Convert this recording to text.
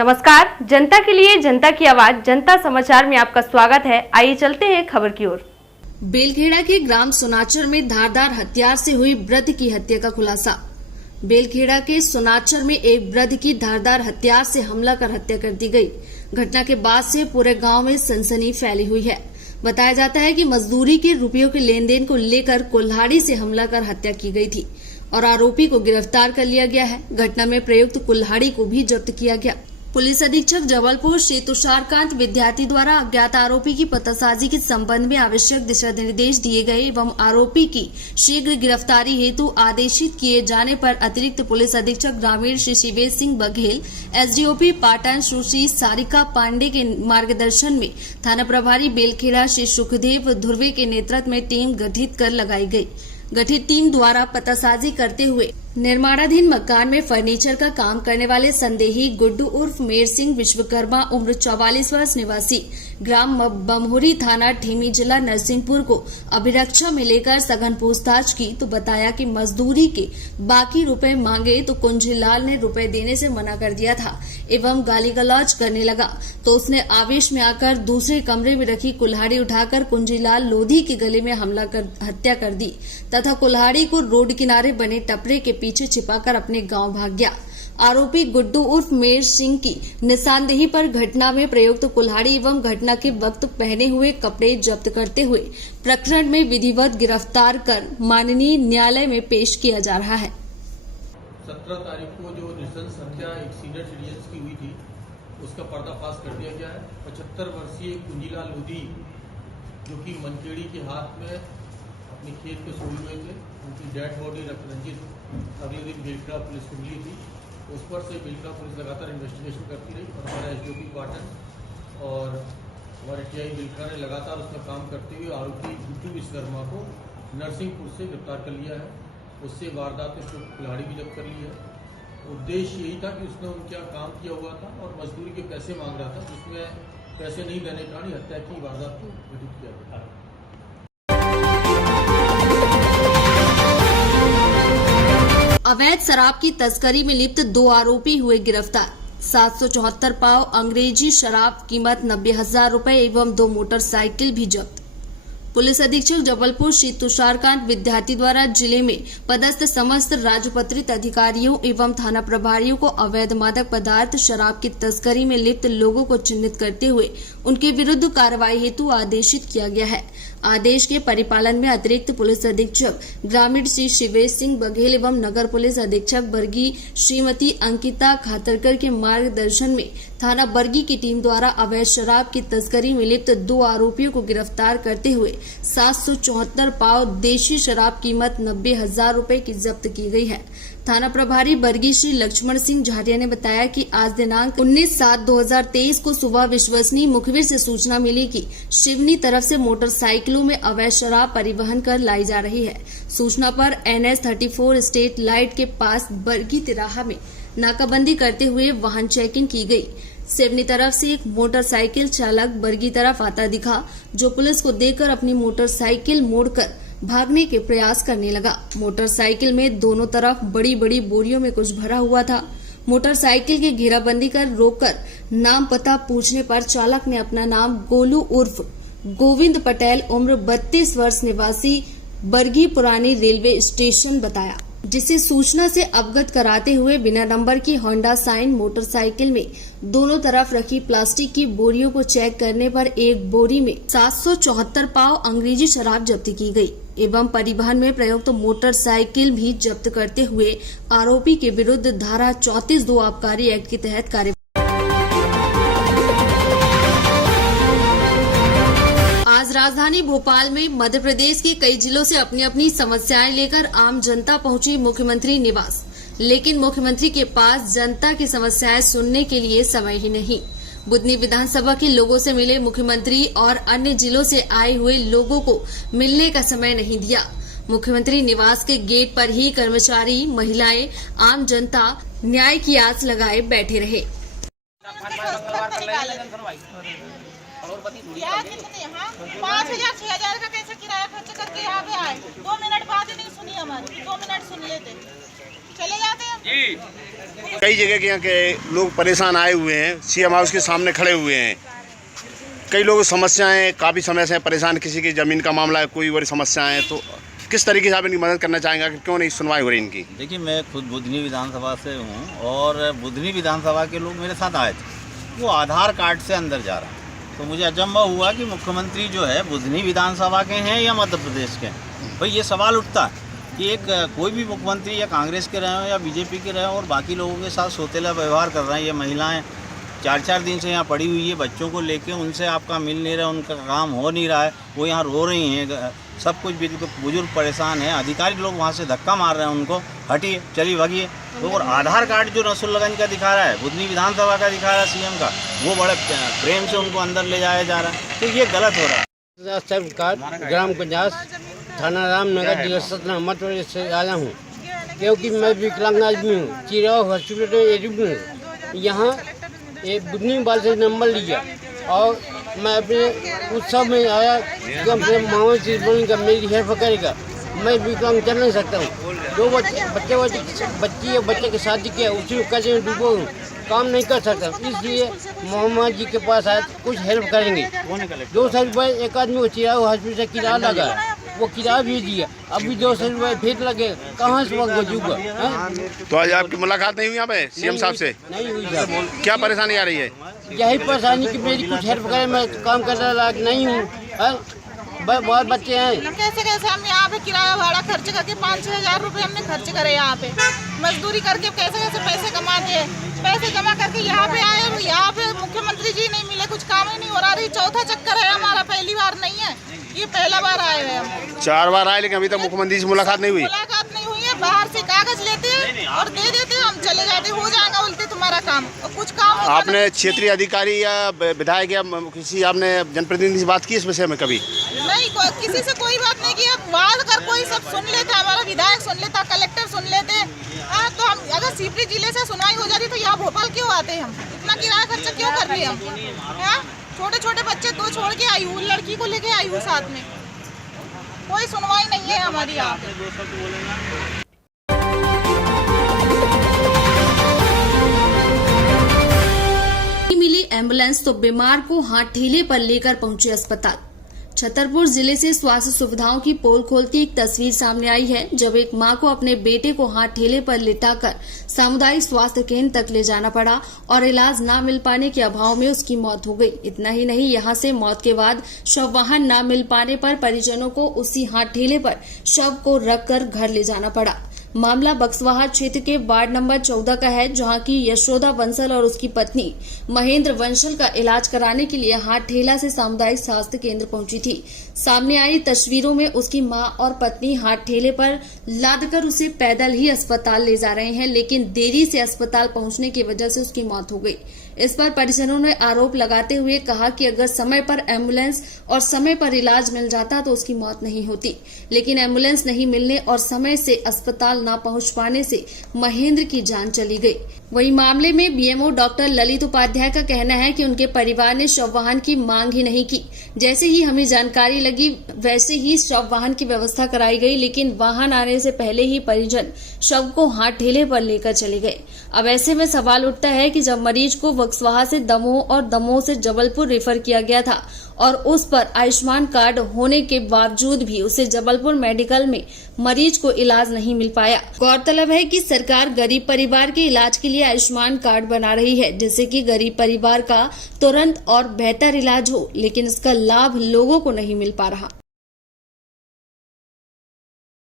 नमस्कार, जनता के लिए जनता की आवाज जनता समाचार में आपका स्वागत है। आइए चलते हैं खबर की ओर। बेलखेड़ा के ग्राम सोनाचर में धारदार हथियार से हुई वृद्ध की हत्या का खुलासा। बेलखेड़ा के सोनाचर में एक वृद्ध की धारदार हथियार से हमला कर हत्या कर दी गई। घटना के बाद से पूरे गांव में सनसनी फैली हुई है। बताया जाता है कि मजदूरी के रुपयों के लेन देन को लेकर कुल्हाड़ी से हमला कर हत्या की गई थी और आरोपी को गिरफ्तार कर लिया गया है। घटना में प्रयुक्त कुल्हाड़ी को भी जब्त किया गया। पुलिस अधीक्षक जबलपुर श्री तुषारकांत विद्यार्थी द्वारा अज्ञात आरोपी की पतासाजी के संबंध में आवश्यक दिशा निर्देश दिए गए एवं आरोपी की शीघ्र गिरफ्तारी हेतु आदेशित किए जाने पर अतिरिक्त पुलिस अधीक्षक ग्रामीण श्री शिवेश सिंह बघेल, एसडीओपी पाटन सुश्री सारिका पांडे के मार्गदर्शन में थाना प्रभारी बेलखेड़ा श्री सुखदेव धुर्वे के नेतृत्व में टीम गठित कर लगाई गई। गठित टीम द्वारा पतासाजी करते हुए निर्माणाधीन मकान में फर्नीचर का काम करने वाले संदेही गुड्डू उर्फ मेर सिंह विश्वकर्मा उम्र 44 वर्ष निवासी ग्राम बमहुरी थाना ठेमी जिला नरसिंहपुर को अभिरक्षा में लेकर सघन पूछताछ की तो बताया कि मजदूरी के बाकी रुपए मांगे तो कुंजीलाल ने रुपए देने से मना कर दिया था एवं गाली गलौज करने लगा तो उसने आवेश में आकर दूसरे कमरे में रखी कुल्हाड़ी उठाकर कुंजीलाल लोधी के गले में हमला कर हत्या कर दी तथा कुल्हाड़ी को रोड किनारे बने टपरे के पीछे छिपाकर अपने गांव भाग गया। आरोपी गुड्डू उर्फ मेर सिंह की निशानदेही पर घटना में प्रयुक्त कुल्हाड़ी एवं घटना के वक्त पहने हुए कपड़े जब्त करते हुए प्रकरण में विधिवत गिरफ्तार कर माननीय न्यायालय में पेश किया जा रहा है। 17 तारीख को जो नृशंस हत्या एक सीनियर सिटीजन की हुई थी उसका पर्दाफाश कर दिया गया है। 75 वर्षीय कुंजीलाल लोधी जो कि मनकेड़ी के हाथ में अपने खेत पे सोए हुए थे, उनकी डेड बॉडी रंजित अगले दिन बेलखेड़ा पुलिस को मिली थी। उस पर से बेलखेड़ा पुलिस लगातार इन्वेस्टिगेशन करती रही और हमारा एसडीओपी पाटन और हमारे टीआई बेलखेड़ा ने लगातार उसमें काम करते हुए आरोपी गुड्डू विश्वकर्मा को नरसिंहपुर से गिरफ्तार कर लिया है। उससे वारदात में उसको कुल्हाड़ी भी जब्त कर ली है। उद्देश्य यही था कि उसने उनका काम किया हुआ था और मजदूरी के पैसे मांग रहा था, जिसमें पैसे नहीं देने के कारण हत्या की वारदात को घटित किया गया। अवैध शराब की तस्करी में लिप्त 2 आरोपी हुए गिरफ्तार। 774 पाव अंग्रेजी शराब कीमत 90,000 रुपए एवं 2 मोटरसाइकिल भी जब्त। पुलिस अधीक्षक जबलपुर श्री तुषारकांत विद्यार्थी द्वारा जिले में पदस्थ समस्त राजपत्रित अधिकारियों एवं थाना प्रभारियों को अवैध मादक पदार्थ शराब की तस्करी में लिप्त लोगों को चिन्हित करते हुए उनके विरुद्ध कार्रवाई हेतु आदेशित किया गया है। आदेश के परिपालन में अतिरिक्त पुलिस अधीक्षक ग्रामीण श्री शिवेश सिंह बघेल एवं नगर पुलिस अधीक्षक बरगी श्रीमती अंकिता खातरकर के मार्गदर्शन में थाना बरगी की टीम द्वारा अवैध शराब की तस्करी में लिप्त 2 आरोपियों को गिरफ्तार करते हुए 774 पाव देशी शराब कीमत 90,000 रुपए की जब्त की गई है। थाना प्रभारी बरगी श्री लक्ष्मण सिंह झाटिया ने बताया कि आज दिनांक 19/7/2023 को सुबह विश्वसनीय मुखबिर से सूचना मिली कि शिवनी तरफ से मोटरसाइकिलों में अवैध शराब परिवहन कर लाई जा रही है। सूचना पर NH 34 स्टेट लाइट के पास बरगी तिराहा में नाकाबंदी करते हुए वाहन चेकिंग की गई। सिवनी तरफ से एक मोटरसाइकिल चालक बरगी तरफ आता दिखा, जो पुलिस को देखकर अपनी मोटरसाइकिल मोड़कर भागने के प्रयास करने लगा। मोटरसाइकिल में दोनों तरफ बड़ी बड़ी बोरियों में कुछ भरा हुआ था। मोटरसाइकिल की घेराबंदी कर रोककर नाम पता पूछने पर चालक ने अपना नाम गोलू उर्फ गोविंद पटेल उम्र 32 वर्ष निवासी बरगी पुरानी रेलवे स्टेशन बताया, जिसे सूचना से अवगत कराते हुए बिना नंबर की होंडा साइन मोटरसाइकिल में दोनों तरफ रखी प्लास्टिक की बोरियों को चेक करने पर एक बोरी में 774 पाव अंग्रेजी शराब जब्त की गई एवं परिवहन में प्रयुक्त मोटरसाइकिल भी जब्त करते हुए आरोपी के विरुद्ध धारा 34(2) आबकारी एक्ट के तहत कार्रवाई। आज राजधानी भोपाल में मध्य प्रदेश के कई जिलों से अपनी अपनी समस्याएं लेकर आम जनता पहुंची मुख्यमंत्री निवास, लेकिन मुख्यमंत्री के पास जनता की समस्याएं सुनने के लिए समय ही नहीं। बुधनी विधानसभा के लोगों से मिले मुख्यमंत्री और अन्य जिलों से आए हुए लोगों को मिलने का समय नहीं दिया। मुख्यमंत्री निवास के गेट पर ही कर्मचारी, महिलाएं, आम जनता न्याय की आस लगाए बैठे रहे। किराया कितने यहाँ 5,000 6,000 का कैसे किराया खर्च करके यहाँ पे आए। 2 मिनट बात ही नहीं सुनी हमारी, 2 मिनट सुन लेते चले जाते हैं। कई जगह के यहाँ के लोग परेशान आए हुए हैं, सीएम हाउस के सामने खड़े हुए हैं। कई लोग समस्याएं काफ़ी समय से परेशान, किसी की ज़मीन का मामला है, कोई बड़ी समस्याएं हैं, तो किस तरीके से आप इनकी मदद करना चाहेंगे कि क्यों नहीं सुनवाई हो रही इनकी? देखिए, मैं खुद बुधनी विधानसभा से हूँ और बुधनी विधानसभा के लोग मेरे साथ आए थे। वो आधार कार्ड से अंदर जा रहा है, तो मुझे अचंभा हुआ कि मुख्यमंत्री जो है बुधनी विधानसभा के हैं या मध्य प्रदेश के हैं। भाई ये सवाल उठता है कि एक कोई भी मुख्यमंत्री या कांग्रेस के रहे हो या बीजेपी के रहे हो और बाकी लोगों के साथ सोतेला व्यवहार कर रहे हैं। ये महिलाएं 4-4 दिन से यहाँ पड़ी हुई है, बच्चों को लेके उनसे आपका मिल नहीं रहा, उनका काम हो नहीं रहा है, वो यहाँ रो रही हैं, सब कुछ बिल्कुल बुजुर्ग परेशान है। अधिकारी लोग वहाँ से धक्का मार रहे हैं उनको, हटिए चलिए भागिए। तो और आधार कार्ड जो रसूलगंज का दिखा रहा है, बुधनी विधानसभा का दिखा रहा है सीएम का, वो बड़े प्रेम से उनको अंदर ले जाया जा रहा है, तो ये गलत हो रहा है। ग्राम पंचायत थाना रामनगर जिला सतना मध्य प्रदेश से आया हूँ, क्योंकि मैं विकलांग आदमी हूँ। चिराव हॉस्पिटल में एडमिट हूँ। यहाँ एक बुधनी वाले से नंबर लिया और मैं अपने उत्सव में आया, कम से कम मामा से बोलेंगे मेरी हेल्प करेगा। मैं विकलांग चल नहीं सकता हूँ। 2 बच्ची या बच्चे की शादी किया, उसी कर्जे में डूबो हूँ, काम नहीं कर सकता, इसलिए मोहम्मद जी के पास आए, कुछ हेल्प करेंगे। 200 रुपये एक आदमी को चिराव हॉस्पिटल से किराया लगा, वो किराया भी दिया, अभी 200 रुपये फिर लगे, कहाँ से वक्त बचूगा? तो आज आपकी मुलाकात नहीं हुई यहाँ पे सीएम साहब से? नहीं हुई साहब। क्या परेशानी आ रही है? यही परेशानी कि मेरी कुछ हेल्प करे, मैं काम करने लायक नहीं हूँ। बहुत बच्चे हैं। कैसे हम यहाँ पे किराया भाड़ा खर्च करके 5-6 हज़ार रुपये हमने खर्च करे, यहाँ पे मजदूरी करके कैसे पैसे कमाते हैं, पैसे जमा करके यहाँ पे आए। यहाँ पे मुख्यमंत्री जी नहीं मिले, कुछ काम ही नहीं हो रहा। रही चौथा चक्कर है हमारा, पहली बार नहीं है, ये पहला बार आए हैं हम। 4 बार आए लेकिन अभी तक मुख्यमंत्री से मुलाकात नहीं हुई। मुलाकात नहीं हुई है, बाहर से कागज लेते हैं और दे देते हैं, हम चले जाते, हो जाएगा बोलते तुम्हारा काम, और कुछ काम आपने क्षेत्रीय अधिकारी या विधायक या किसी आपने जनप्रतिनिधि से बात की इस विषय में कभी? नहीं, किसी से कोई बात नहीं की। बात कर कोई सब सुन लेता, हमारा विधायक सुन लेता, कलेक्टर सुन लेते। तो हम अगर सीपरी जिले से सुनवाई हो जाती तो यहाँ भोपाल क्यों आते हैं? हम इतना किराया खर्चा क्यों कर रहे हम? छोटे छोटे बच्चे 2 छोड़ के आई हूँ, लड़की को लेके आई हूँ साथ में, कोई सुनवाई नहीं है हमारी यहाँ पे। मिली एम्बुलेंस तो बीमार को हाथ ठेले पर लेकर पहुंचे अस्पताल। छतरपुर जिले से स्वास्थ्य सुविधाओं की पोल खोलती एक तस्वीर सामने आई है, जब एक मां को अपने बेटे को हाथ ठेले पर लिटाकर सामुदायिक स्वास्थ्य केंद्र तक ले जाना पड़ा और इलाज न मिल पाने के अभाव में उसकी मौत हो गई। इतना ही नहीं, यहां से मौत के बाद शव वाहन न मिल पाने पर परिजनों को उसी हाथ ठेले पर शव को रखकर घर ले जाना पड़ा। मामला बक्सवाहा क्षेत्र के वार्ड नंबर 14 का है, जहां की यशोदा बंसल और उसकी पत्नी महेंद्र बंसल का इलाज कराने के लिए हाथ ठेला से सामुदायिक स्वास्थ्य केंद्र पहुंची थी। सामने आई तस्वीरों में उसकी मां और पत्नी हाथ ठेले पर लादकर उसे पैदल ही अस्पताल ले जा रहे हैं, लेकिन देरी से अस्पताल पहुंचने की वजह से उसकी मौत हो गई। इस पर परिजनों ने आरोप लगाते हुए कहा कि अगर समय पर एम्बुलेंस और समय पर इलाज मिल जाता तो उसकी मौत नहीं होती, लेकिन एम्बुलेंस नहीं मिलने और समय से अस्पताल न पहुंच पाने से महेंद्र की जान चली गई। वहीं मामले में बीएमओ डॉक्टर ललित उपाध्याय का कहना है कि उनके परिवार ने शव वाहन की मांग ही नहीं की। जैसे ही हमें जानकारी लगी वैसे ही शव वाहन की व्यवस्था कराई गई, लेकिन वाहन आने से पहले ही परिजन शव को हाथ ठेले पर लेकर चले गए। अब ऐसे में सवाल उठता है कि जब मरीज को बक्सवाहा से दमोह और दमोह से जबलपुर रेफर किया गया था और उस पर आयुष्मान कार्ड होने के बावजूद भी उसे जबलपुर मेडिकल में मरीज को इलाज नहीं मिल पाया। गौरतलब है कि सरकार गरीब परिवार के इलाज के लिए आयुष्मान कार्ड बना रही है, जिससे कि गरीब परिवार का तुरंत और बेहतर इलाज हो, लेकिन इसका लाभ लोगों को नहीं मिल पा रहा।